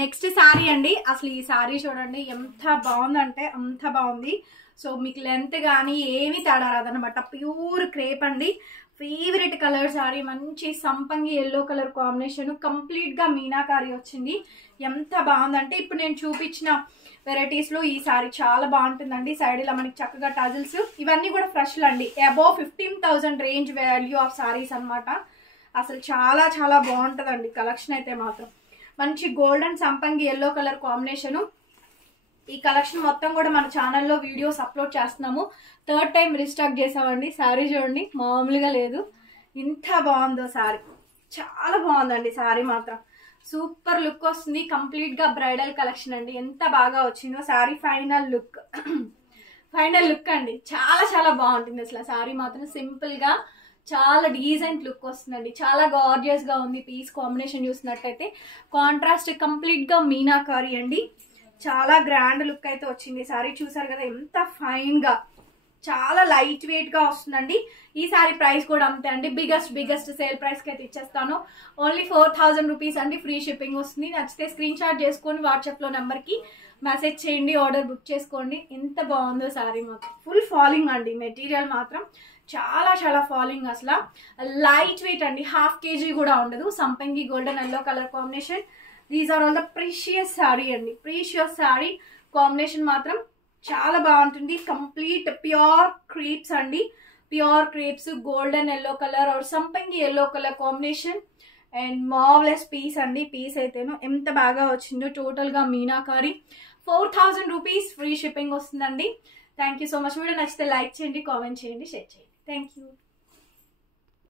Next sorry అండి. అసలు ఈ సారీ చూడండి ఎంత బాగుందంటే అంత బాగుంది. సో మీకు లెంత్ కానీ ఏమీ తేడా రాదనమాట. ప్యూర్ క్రేప్ అండి. ఫేవరెట్ కలర్ సారీ, మంచి సంపంగి ఎల్లో కలర్ కాంబినేషన్, కంప్లీట్ గా మీనాకారి వచ్చింది. ఎంత బాగుందంటే ఇప్పుడు నేను చూపించిన వెరైటీస్ లో ఈ సారీ చాలా బాగుంటుందండి. సైడ్ ఇలా మనకి చక్కగా టజిల్స్, ఇవన్నీ కూడా ఫ్రెష్ అండి. Above 15,000 range value of saris అనమాట. అసలు చాలా చాలా బాగుంటుందండి కలెక్షన్ అయితే మాత్రం. మంచి గోల్డెన్ సంపంగి ఎల్లో కలర్ కాంబినేషను. ఈ కలెక్షన్ మొత్తం కూడా మన ఛానల్లో వీడియోస్ అప్లోడ్ చేస్తున్నాము. 3rd టైం రీస్టాక్ చేసామండి. సారీ చూడండి మామూలుగా లేదు, ఇంత బాగుందో సారీ. చాలా బాగుందండి సారీ మాత్రం. సూపర్ లుక్ వస్తుంది. కంప్లీట్ గా బ్రైడల్ కలెక్షన్ అండి. ఎంత బాగా వచ్చిందో sorry. Final look final look అండి. చాలా చాలా బాగుంటుంది అసలు సారీ మాత్రం. సింపుల్ గా చాలా డీసెంట్ లుక్ వస్తుందండి. చాలా గార్జియస్ గా ఉంది. పీస్ కాంబినేషన్ చూసినట్టయితే కాంట్రాస్ట్ కంప్లీట్ గా మీనాకారి అండి. చాలా గ్రాండ్ లుక్ అయితే వచ్చింది సారీ. చూసారు కదా ఎంత ఫైన్ గా, చాలా లైట్ వెయిట్ గా వస్తుందండి. ఈ సారీ ప్రైస్ కూడా అంతే అండి. బిగ్గెస్ట్ సేల్ ప్రైస్ కి అయితే ఇచ్చేస్తాను. ఓన్లీ 4,000 రూపీస్ అండి. ఫ్రీ షిప్పింగ్ వస్తుంది. నచ్చితే స్క్రీన్ షాట్ చేసుకొని వాట్సాప్ లో నెంబర్ కి మెసేజ్ చేయండి, ఆర్డర్ బుక్ చేసుకోండి. ఎంత బాగుందో సారీ మాత్రం. ఫుల్ ఫాలింగ్ అండి. మెటీరియల్ మాత్రం చాలా చాలా ఫాలింగ్. అసలు లైట్ వెయిట్ అండి. 1/2 kg కూడా ఉండదు. సంపంగి golden yellow colour combination. These are all the precious sari అండి. ప్రీషియస్ సారీ కాంబినేషన్ మాత్రం చాలా బాగుంటుంది. కంప్లీట్ ప్యూర్ క్రీప్స్ అండి. Pure crepes, golden yellow colour or సంపంగి yellow colour combination and marvellous piece అండి. పీస్ అయితేను ఎంత బాగా వచ్చిందో. టోటల్ గా మీనాకారి. 4,000 రూపీస్ ఫ్రీ షిప్పింగ్ వస్తుందండి. Thank you so much. Video నచ్చితే లైక్ చేయండి, కామెంట్ చేయండి, షేర్ చేయండి. Thank you.